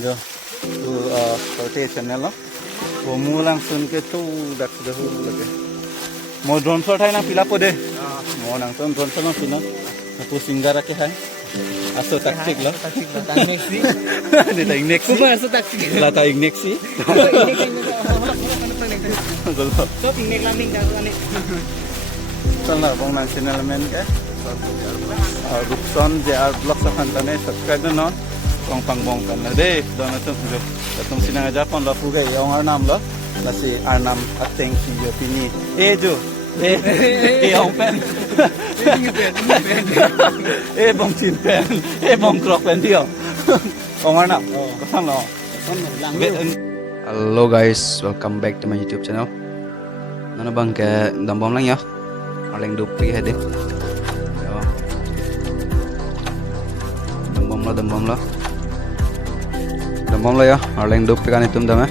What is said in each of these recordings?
Go. Sorte channel lo. Mu langsung ke tu dak dahulu lagi. Mau drone shot hai na pila pode. Mau langsung drone shot na pila. Aku singgara ke hai. Aso taktik lo. Ini tak ineksi. Kuba aso taktik. Lah tak ineksi. So pingnek laming dah ane. Channel bong na channel men ke. Rupson JR Vlog sa kantane subscribe na non. Kong pangbong kan la deh. Doon na tung jo. Katong sinanga Japan lo pugay yung Arnam lo. Lasi Arnam ateng si yo pini. Jo. Ông pen. Bong chin pen. Bong krok pen dia. Ông Arnam. Kesan lo. Hello guys, welcome back to my YouTube channel. Nana bang ke dambom lang ya. Aling dupi hede. Dambom lo. Dambom lo ya. Aling dupi kan itu dame.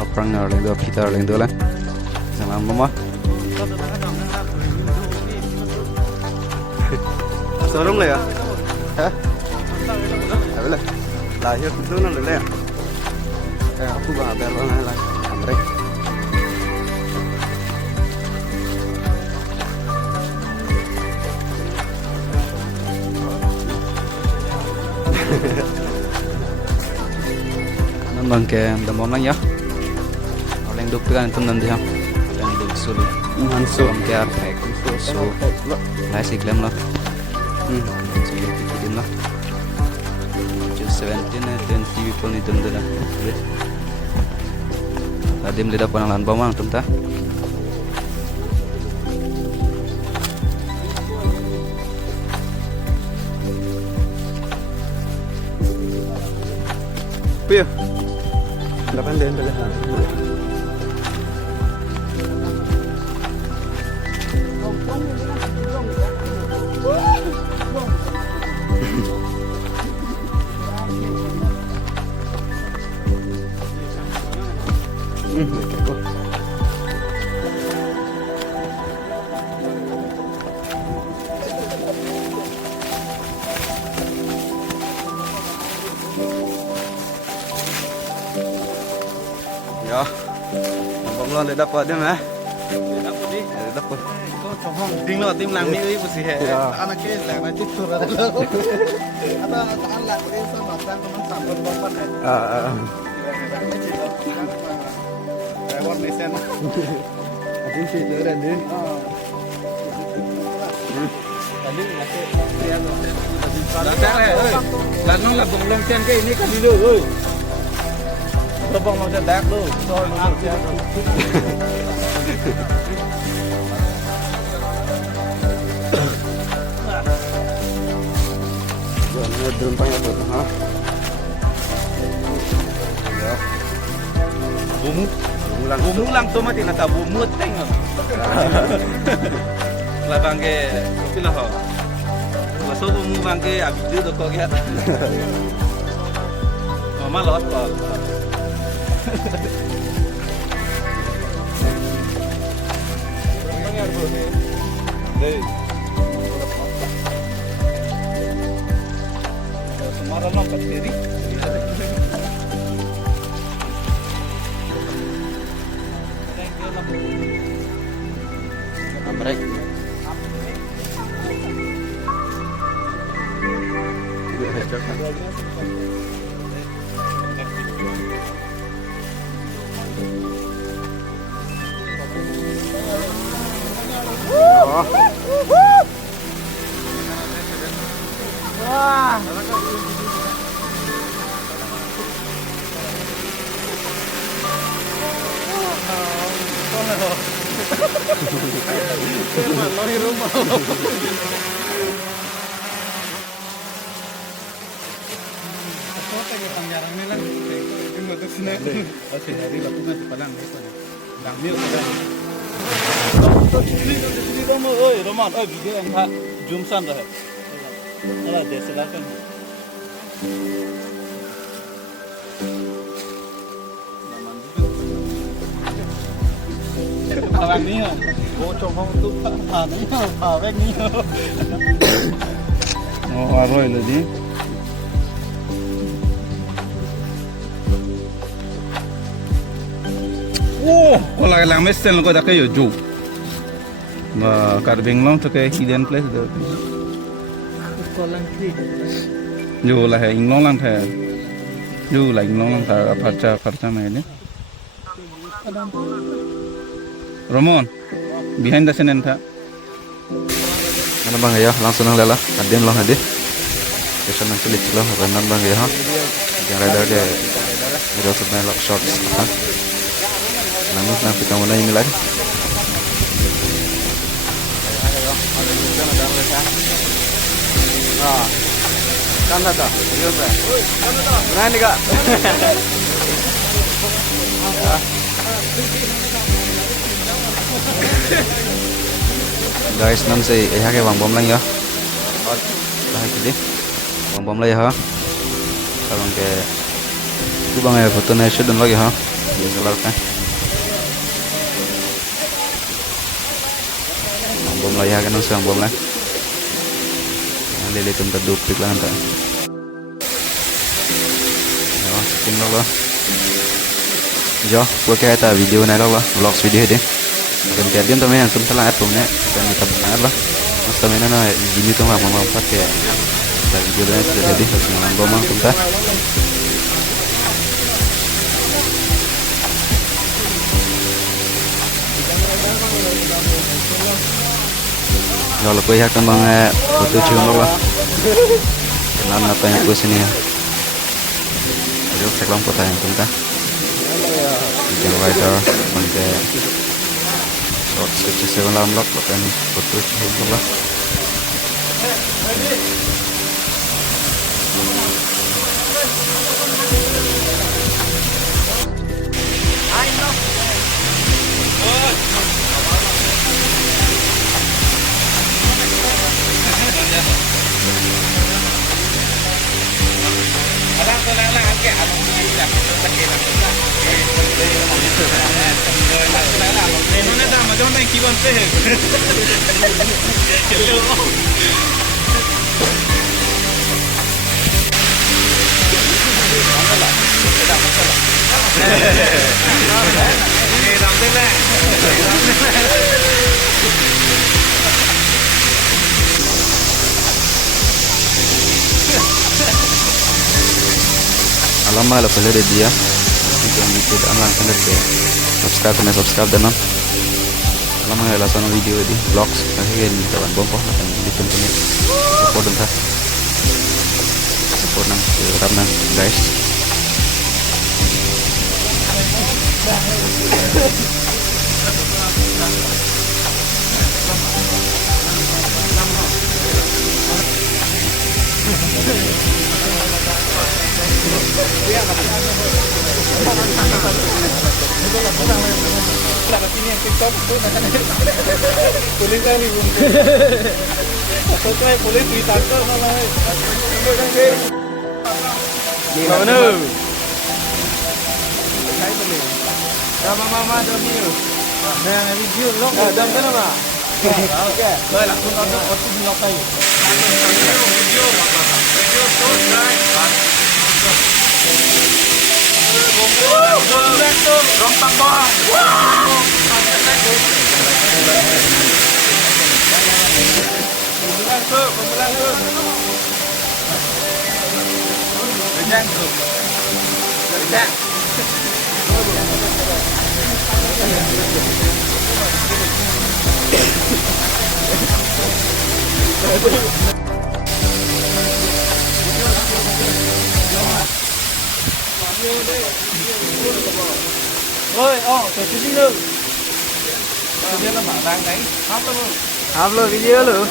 Aprang aling do kita aling do lah. Sama mama. Sorong lah ya. Hah? Ada lah. Lahir tu nang le. Aku bah belon lah. Andre. Nan bang ke dambom lang ya. Aling dupi kan itu nanti ya. Aling dupi sulu. Manso am ke arpek. So lah si klem lah. So kita lah. Just 17 and 20 people ni tum dah. Tadi melihat panangan bawang tum ta. Piu. Lapan den dah. Ya, bang lo le dapat dia mah. Dapat di. Dapat. Kau cohong ding lo tim lang ni ui pasti he. Anak ke lang na citur ada lo. Ada kan lang dia so nak kan teman sambal bomban he. Driver lesen. Ini sih dia ni. Tadi nasi dia lo. Datang he. Lanong lah bong long chen ke ini kan dulu oi. Bong long chen dak lo. So long chen. Belum banyak tu, ha? Ya. Bumbu lang tu mati nak bumbu tengok. Lah bangke, pila ho. Masuk bumbu bangke abis tu kau lihat. Mama lot kau. Deh. Semua orang kat sini. Amrek. Wah. Lari rumah. Kota ni pangjarang ni lah. Ini betul sini. Pasti hari lakukan sepalang itu. Damil kan. Sini Roman, oi Roman, video yang tak zoom san dah. Alah DSLR kan. Phà ní hả? Bố trông không tụt phà ní hả? Phà vét ní hả? Hòa rồi là gì? Kalau yang mesin lo tak kayu jo. Bah karbing long tu kayak hidden place tu. Jo lah ing long lang thai. Jo lah ing long lang thai parcha main ni. Ramon, behind the scene thai. Mana bang ya, langsung nang lela, adem lah hadi. Kesan nang cilik lah, renan bang ya. Yang rider ke, video sebenarnya lock shots. Namun nang kita mulai ini lagi. Kan ada, nah ni kak. Guys, nam say ke bang bom lang ya. Lah jadi bang bom lah ya. Kalau ke itu bang ya foto na shoot dan lagi ha. Dia kelar kan. Bang bom lah ya kan nam bom lah. Lele tum taduk pik lang ta. Ya, skin lo. Jo, gua kayak ta video na lo, vlogs video deh. Dan kemudian temen yang tum telah atom nya dan kita benar lah. Mas temen na gini tuh nggak mau pakai. Dan video nya sudah jadi harus ngalang gomang tum ta. Kalau kau ya kan bang foto cium lo lah. Kenal apa yang aku sini ya. Jadi sekarang foto yang tum ta. Yang rider pakai short switch 7 lock pakai foto cium lah. Alamak lah pala dia. Yang bikin anak anak ke subscribe dan alamak lah sana video di vlogs akhirnya ni tawan bompoh lah kan di tempat ni support dan support nang karena guys. Ôi, cái gì nữa? Video là bảo đang đánh, upload video luôn.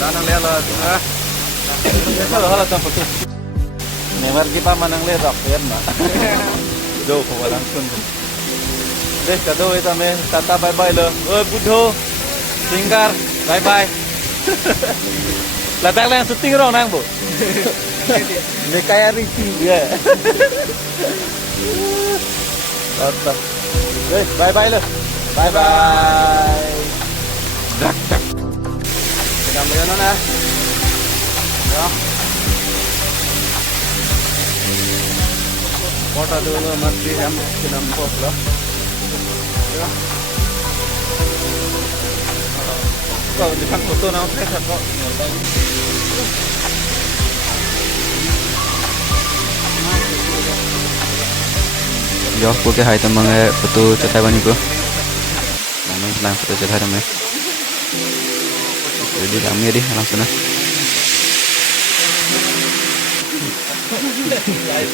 Dah nang lihat lah. Halo tempat itu. Never kita manang le rock ya na. Do ko walang kun. Deh kado itu me tata bye bye lo. Oi Budho. Singkar bye bye. Latak lang syuting ro nang bu. Ini kayak Ricky ya. Mantap. Bye bye lo. Bye bye. Kita ambil nona. Ya. Foto dulu masih yang kita post lo. Ya. Kalau di foto namanya saya kok. Yo po ke hai tam mga foto chatai bani ko. Namun lang foto chatai ramai. Jadi kami di langsung na.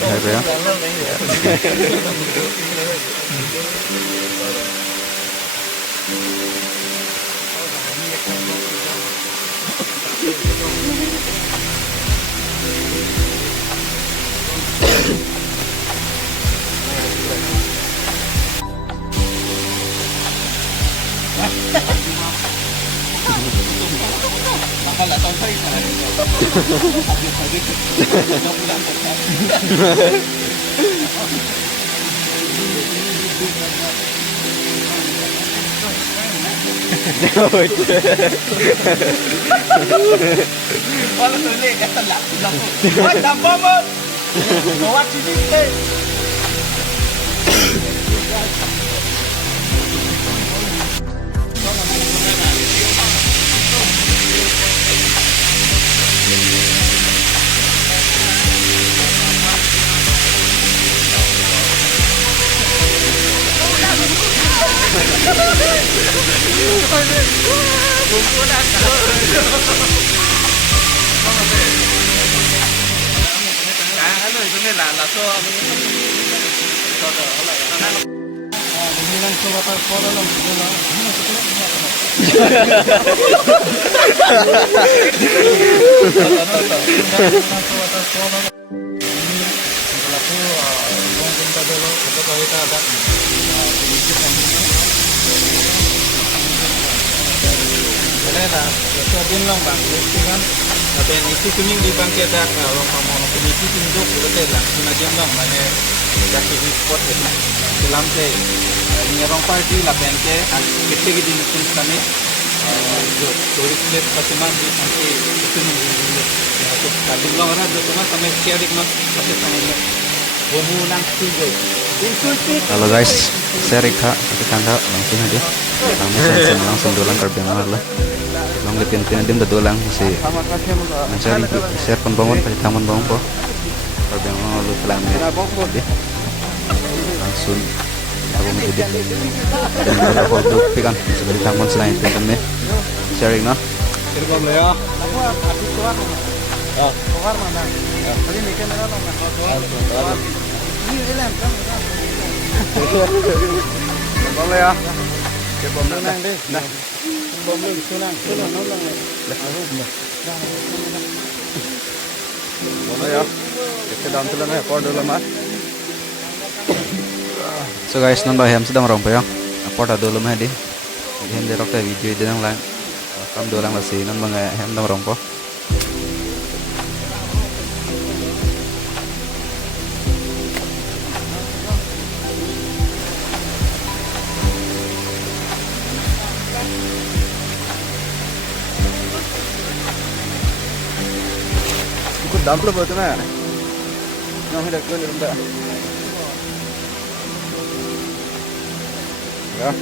Hai bro. Mahal lah tahun saya. Walau sulit kata lah. Wah, tambah mah. Kawat sini teh. Din lang bang kan natin isi kuning di bangke ada kalau kamu komisi tinduk betul lah sengaja lang mana jadi spot itu dalam se ini orang party lah bangke kita gitu mungkin kami turis place pasiman di sampai itu nunggu itu tadi lang orang itu cuma sampai sharing mas sampai sampai bomulang tinggal. Halo guys, saya Rika, kita langsung aja. Langsung dolang kerja lah. Long lepin-lepin dim da dolang si mencari share pembangun pada taman bangun po kerja lu kelang langsung aku menjadi dan kalau duk pikan sebagai taman selain temen sharing no Terbang lo ya. Keluar mana? Tadi nih kamera mana? Ini elang kan. Terbang lo ya. Terbang lo nang deh. Nah. So guys, non bahayam sedang rompo ya. Apa ada dulu mah di? Hem derok ta video itu yang lain. Kam dolang lasi non bang hem dang rompo. Damplo betul na. Nah, hendak ke dalam. Ya.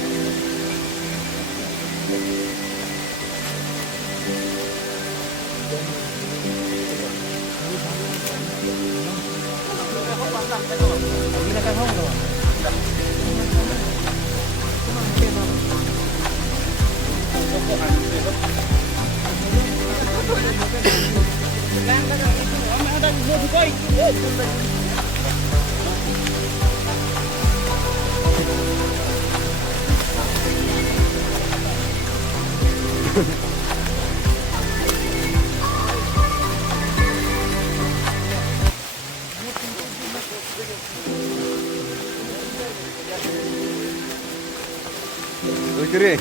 Kiri,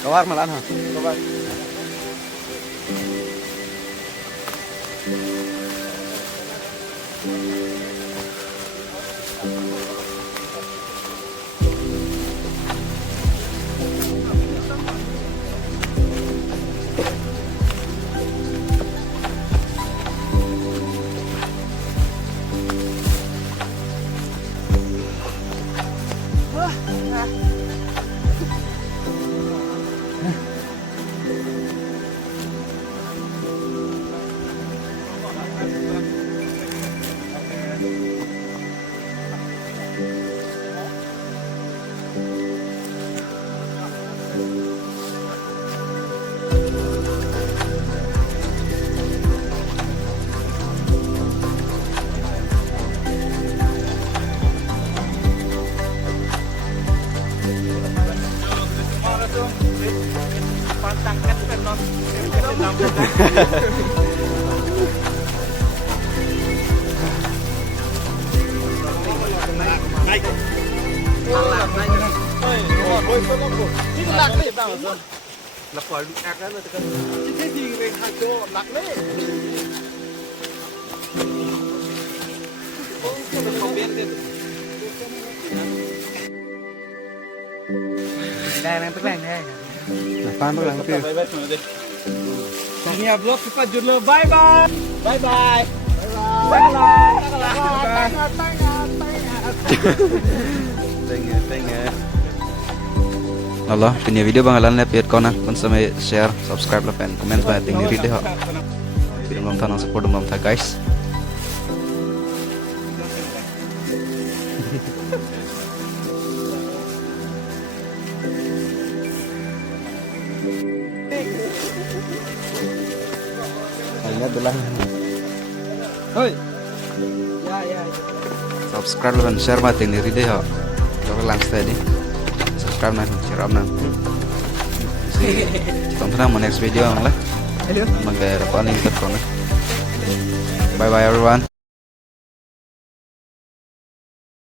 keluar malah ha. Keluar. Pan lang tu. Ini vlog cepat judul bye bye. Bye bye. Tengah. Allah, punya video bang alan lihat kau nak pun sampai share, subscribe lah, pen, komen sampai tinggi ride ha. Film belum tahu support belum tahu guys. Ingat belah. Hoi. Ya. Subscribe lah, share mah tinggi ride ha. Kalau langsung tadi. Subscribe nah, share up nah. Tonton next video lah. Hello. Magkaya pa link ko na. Bye bye everyone.